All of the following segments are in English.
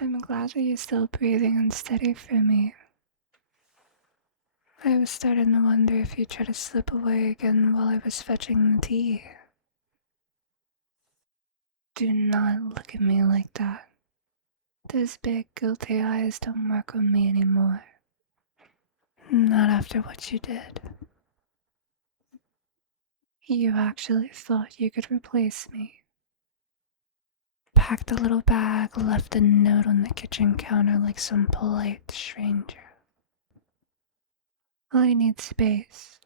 I'm glad that you're still breathing and steady for me. I was starting to wonder if you'd try to slip away again while I was fetching the tea. Do not look at me like that. Those big, guilty eyes don't work on me anymore. Not after what you did. You actually thought you could replace me. Packed a little bag, left a note on the kitchen counter like some polite stranger. I need space.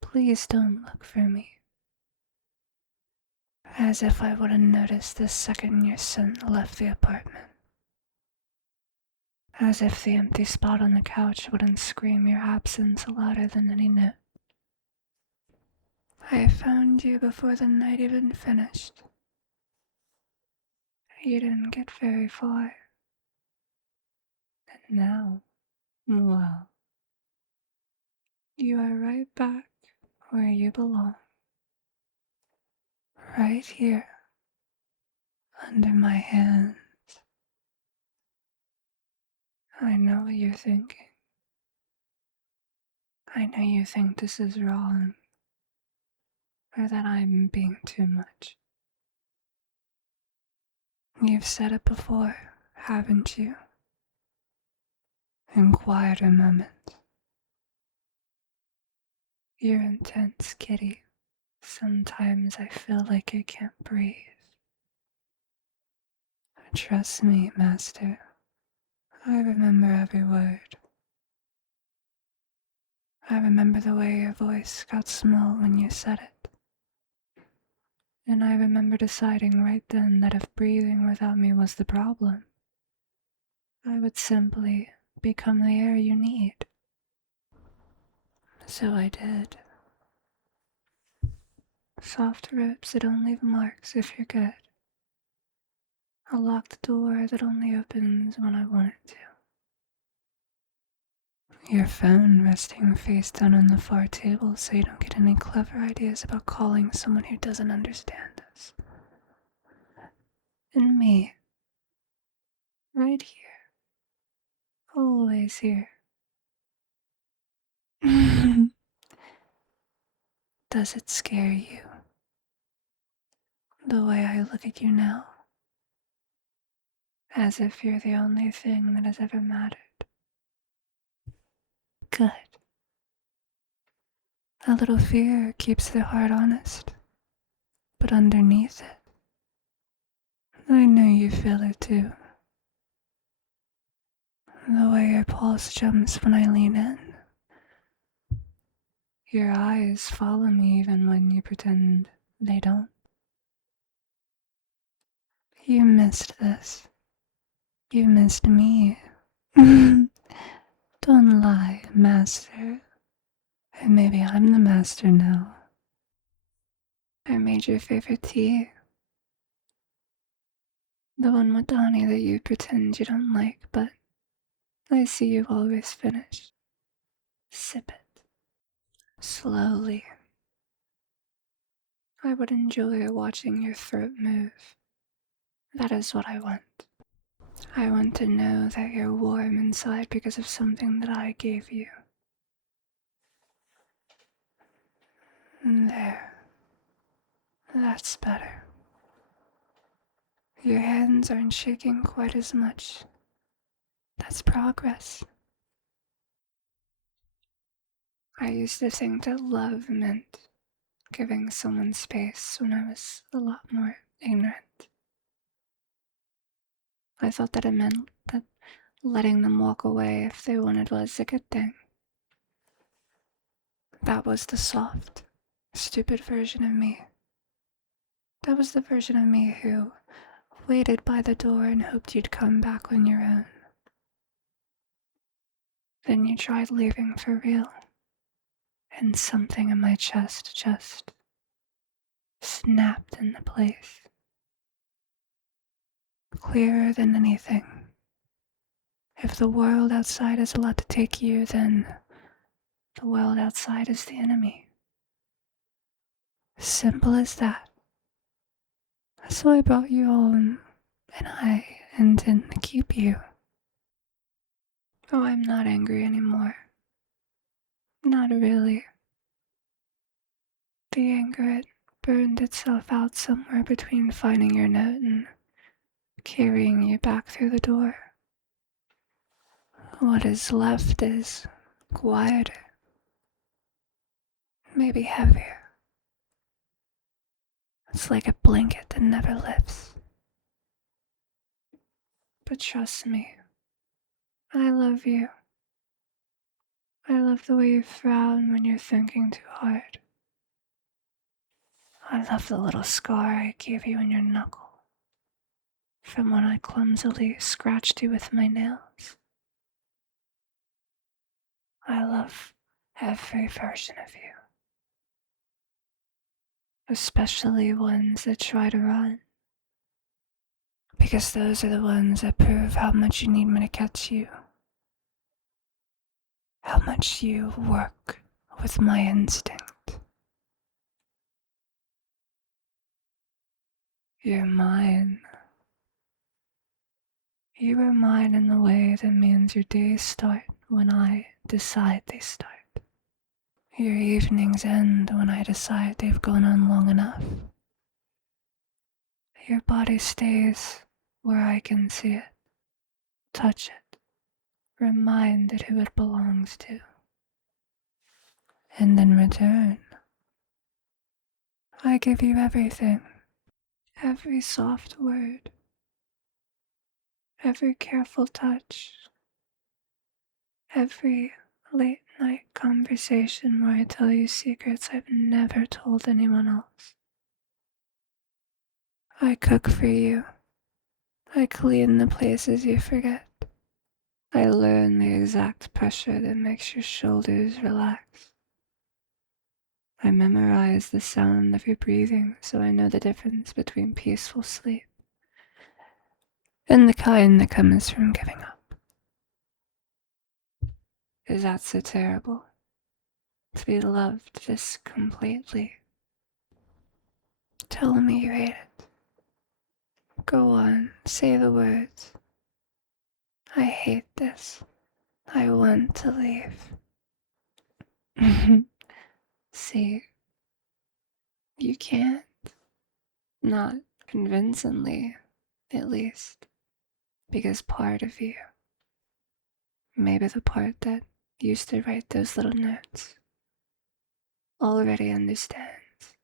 Please don't look for me. As if I would have noticed the second your son left the apartment. As if the empty spot on the couch wouldn't scream your absence louder than any note. I found you before the night even finished. You didn't get very far. And now, well, you are right back where you belong. Right here, under my hand. I know what you're thinking. I know you think this is wrong, or that I'm being too much. You've said it before, haven't you? In quieter moments. You're intense, kitty. Sometimes I feel like I can't breathe. Trust me, master. I remember every word. I remember the way your voice got small when you said it. And I remember deciding right then that if breathing without me was the problem, I would simply become the air you need. So I did. Soft ropes that don't leave marks if you're good. A locked door that only opens when I want it to. Your phone resting face down on the far table so you don't get any clever ideas about calling someone who doesn't understand us. And me. Right here. Always here. Does it scare you? The way I look at you now? As if you're the only thing that has ever mattered. Good. A little fear keeps the heart honest. But underneath it, I know you feel it too. The way your pulse jumps when I lean in. Your eyes follow me even when you pretend they don't. You missed this. You missed me. Don't lie, master. And maybe I'm the master now. I made your favorite tea. The one with the honey that you pretend you don't like, but I see you always finish. Sip it. Slowly. I would enjoy watching your throat move. That is what I want. I want to know that you're warm inside because of something that I gave you. There. That's better. Your hands aren't shaking quite as much. That's progress. I used to think that love meant giving someone space when I was a lot more ignorant. I thought that it meant that letting them walk away if they wanted was a good thing. That was the soft, stupid version of me. That was the version of me who waited by the door and hoped you'd come back on your own. Then you tried leaving for real, and something in my chest just snapped into place. Clearer than anything. If the world outside is allowed to take you, then the world outside is the enemy. Simple as that. So I brought you home, and I intend to keep you. Oh, I'm not angry anymore. Not really. The anger, it burned itself out somewhere between finding your note and carrying you back through the door. What is left is quieter, maybe heavier. It's like a blanket that never lifts. But trust me, I love you. I love the way you frown when you're thinking too hard. I love the little scar I gave you in your knuckle from when I clumsily scratched you with my nails. I love every version of you, especially ones that try to run, because those are the ones that prove how much you need me to catch you, how much you work with my instinct. You're mine. You are mine in the way that means your days start when I decide they start. Your evenings end when I decide they've gone on long enough. Your body stays where I can see it, touch it, reminded who it belongs to. And in return, I give you everything. Every soft word, every careful touch, every late night conversation where I tell you secrets I've never told anyone else. I cook for you. I clean the places you forget. I learn the exact pressure that makes your shoulders relax. I memorize the sound of your breathing so I know the difference between peaceful sleep and the kind that comes from giving up. Is that so terrible? To be loved this completely? Tell me you hate it. Go on, say the words. I hate this. I want to leave. See, you can't. Not convincingly, at least. Because part of you, maybe the part that used to write those little notes, already understands.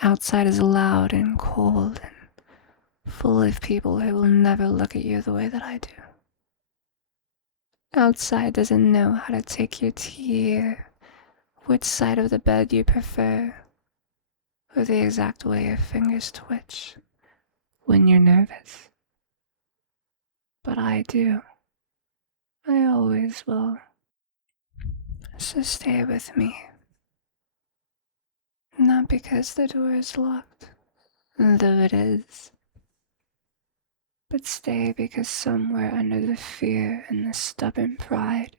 Outside is loud and cold and full of people who will never look at you the way that I do. Outside doesn't know how to take your tea or which side of the bed you prefer, or the exact way your fingers twitch when you're nervous. But I do. I always will. So stay with me. Not because the door is locked, though it is, but stay because somewhere under the fear and the stubborn pride,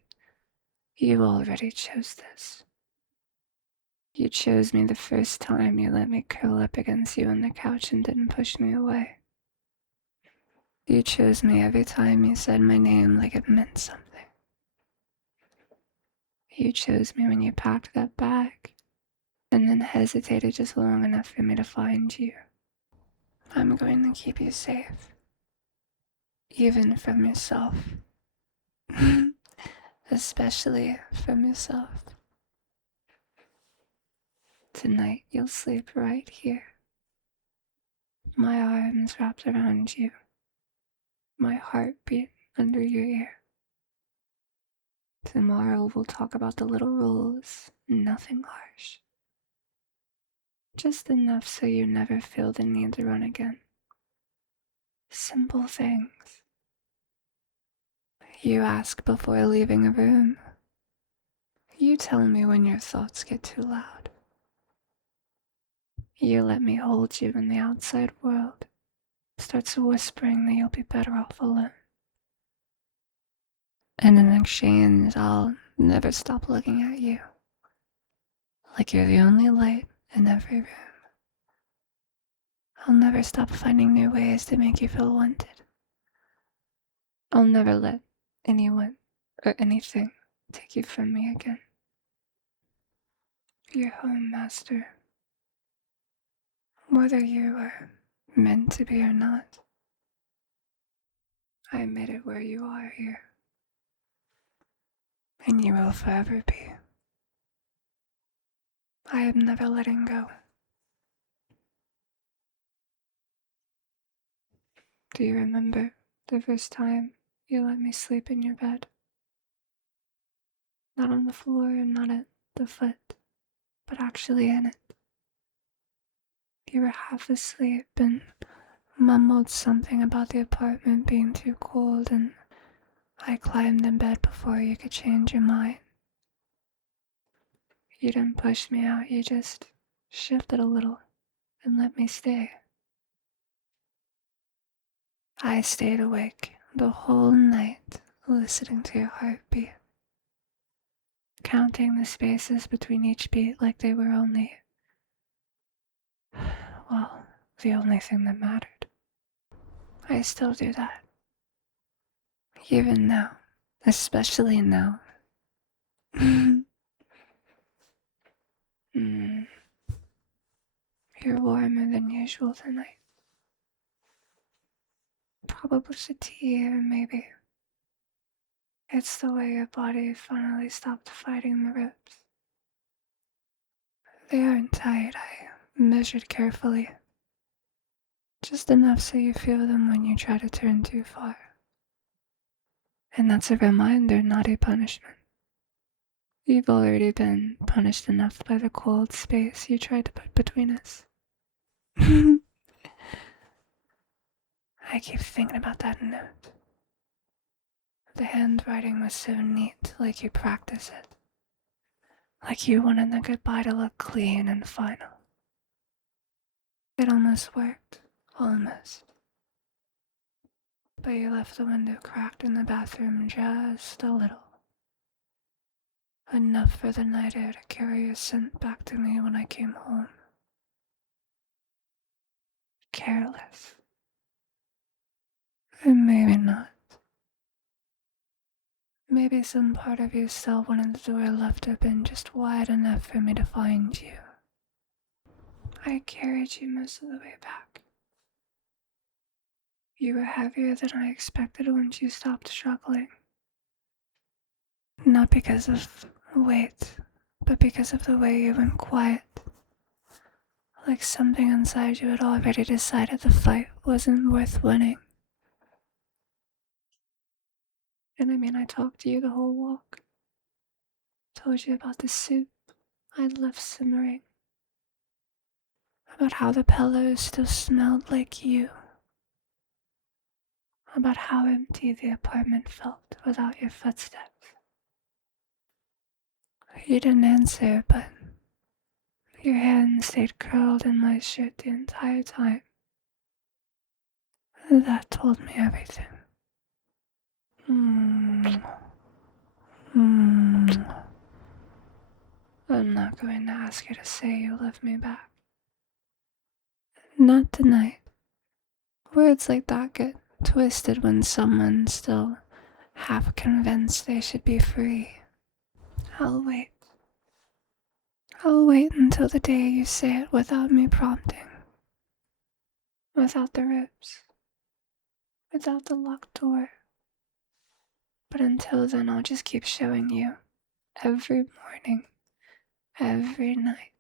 you already chose this. You chose me the first time you let me curl up against you on the couch and didn't push me away. You chose me every time you said my name like it meant something. You chose me when you packed that bag and then hesitated just long enough for me to find you. I'm going to keep you safe, even from yourself. Especially from yourself. Tonight you'll sleep right here. My arms wrapped around you. My heartbeat under your ear. Tomorrow we'll talk about the little rules, nothing harsh. Just enough so you never feel the need to run again. Simple things. You ask before leaving a room. You tell me when your thoughts get too loud. You let me hold you when the outside world starts whispering that you'll be better off alone. And in exchange, I'll never stop looking at you. Like you're the only light in every room. I'll never stop finding new ways to make you feel wanted. I'll never let anyone or anything take you from me again. Your home, master. Whether you are meant to be or not, I made it where you are here. And you will forever be. I am never letting go. Do you remember the first time you let me sleep in your bed? Not on the floor and not at the foot, but actually in it. You were half asleep and mumbled something about the apartment being too cold, and I climbed in bed before you could change your mind. You didn't push me out, you just shifted a little and let me stay. I stayed awake the whole night, listening to your heartbeat, counting the spaces between each beat like they were only, well, the only thing that mattered. I still do that. Even now. Especially now. You're warmer than usual tonight. Probably some tea, or maybe it's the way your body finally stopped fighting the ribs. They aren't tight, I measured carefully. Just enough so you feel them when you try to turn too far. And that's a reminder, not a punishment. You've already been punished enough by the cold space you tried to put between us. I keep thinking about that note. The handwriting was so neat, like you practice it. Like you wanted the goodbye to look clean and final. It almost worked. Almost. But you left the window cracked in the bathroom just a little. Enough for the night air to carry your scent back to me when I came home. Careless. And maybe not. Maybe some part of you still wanted the door left open just wide enough for me to find you. I carried you most of the way back. You were heavier than I expected once you stopped struggling. Not because of weight, but because of the way you went quiet. Like something inside you had already decided the fight wasn't worth winning. And I mean, I talked to you the whole walk. Told you about the soup I'd left simmering. About how the pillows still smelled like you. About how empty the apartment felt without your footsteps. You didn't answer, but your hand stayed curled in my shirt the entire time. That told me everything. I'm not going to ask you to say you love me back. Not tonight. Words like that get twisted when someone's still half convinced they should be free. I'll wait. I'll wait until the day you say it without me prompting. Without the ribs. Without the locked door. But until then, I'll just keep showing you. Every morning. Every night.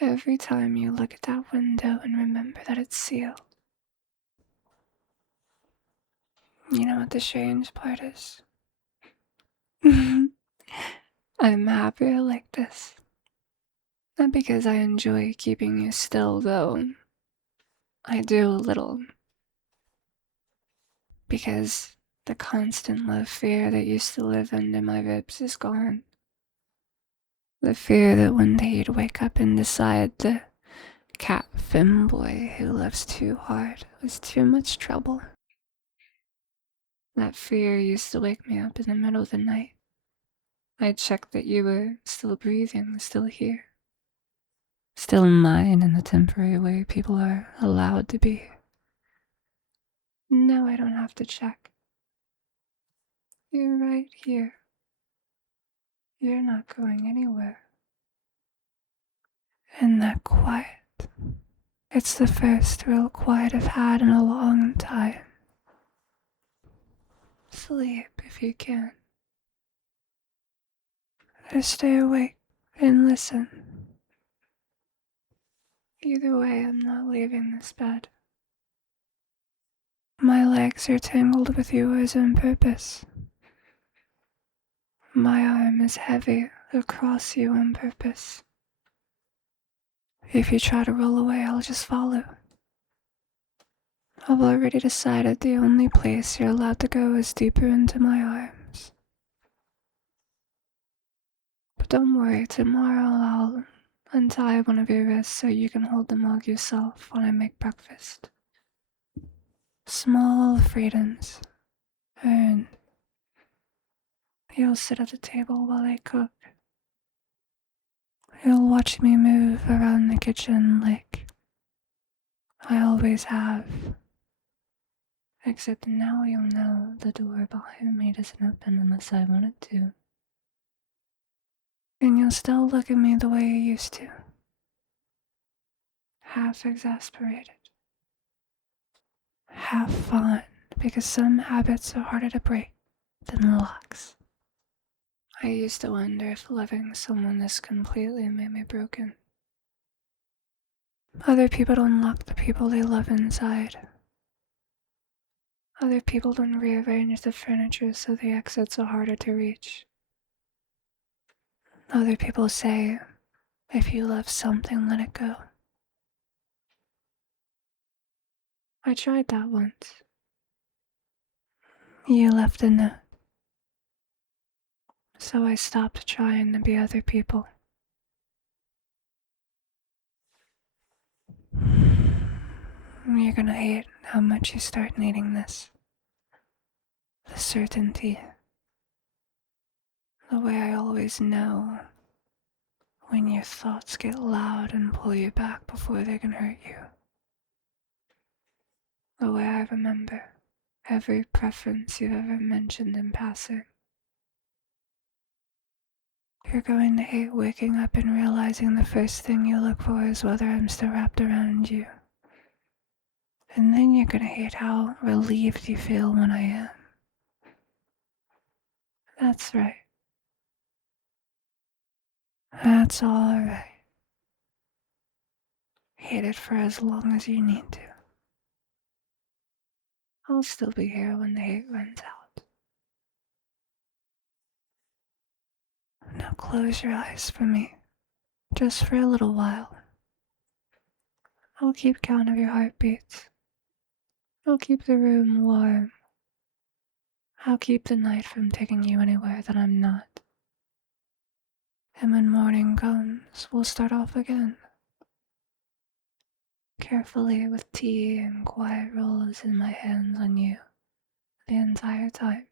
Every time you look at that window and remember that it's sealed. You know what the strange part is? I'm happier like this. Not because I enjoy keeping you still, though. I do a little. Because the constant love fear that used to live under my ribs is gone. The fear that one day you'd wake up and decide the cat Femboy who loves too hard was too much trouble. That fear used to wake me up in the middle of the night. I'd check that you were still breathing, still here. Still mine in the temporary way people are allowed to be. No, I don't have to check. You're right here. You're not going anywhere. And that quiet. It's the first real quiet I've had in a long time. Sleep if you can. Or stay awake and listen. Either way, I'm not leaving this bed. My legs are tangled with yours on purpose. My arm is heavy across you on purpose. If you try to roll away, I'll just follow. I've already decided the only place you're allowed to go is deeper into my arms. But don't worry, tomorrow I'll untie one of your wrists so you can hold the mug yourself when I make breakfast. Small freedoms earned. You'll sit at the table while I cook. You'll watch me move around the kitchen like I always have. Except now you'll know the door behind me doesn't open unless I want it to. And you'll still look at me the way you used to. Half exasperated. Half fond, because some habits are harder to break than locks. I used to wonder if loving someone this completely made me broken. Other people don't lock the people they love inside. Other people don't rearrange the furniture so the exits are harder to reach. Other people say, if you love something, let it go. I tried that once. You left a note. So I stopped trying to be other people. You're gonna hate how much you start needing this. The certainty. The way I always know when your thoughts get loud and pull you back before they can hurt you. The way I remember every preference you've ever mentioned in passing. You're going to hate waking up and realizing the first thing you look for is whether I'm still wrapped around you. And then you're gonna hate how relieved you feel when I am. That's right. That's all right. Hate it for as long as you need to. I'll still be here when the hate runs out. Now close your eyes for me, just for a little while. I'll keep count of your heartbeats. I'll keep the room warm. I'll keep the night from taking you anywhere that I'm not. And when morning comes, we'll start off again. Carefully with tea and quiet rolls in my hands on you the entire time.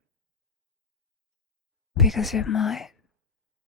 Because you're mine.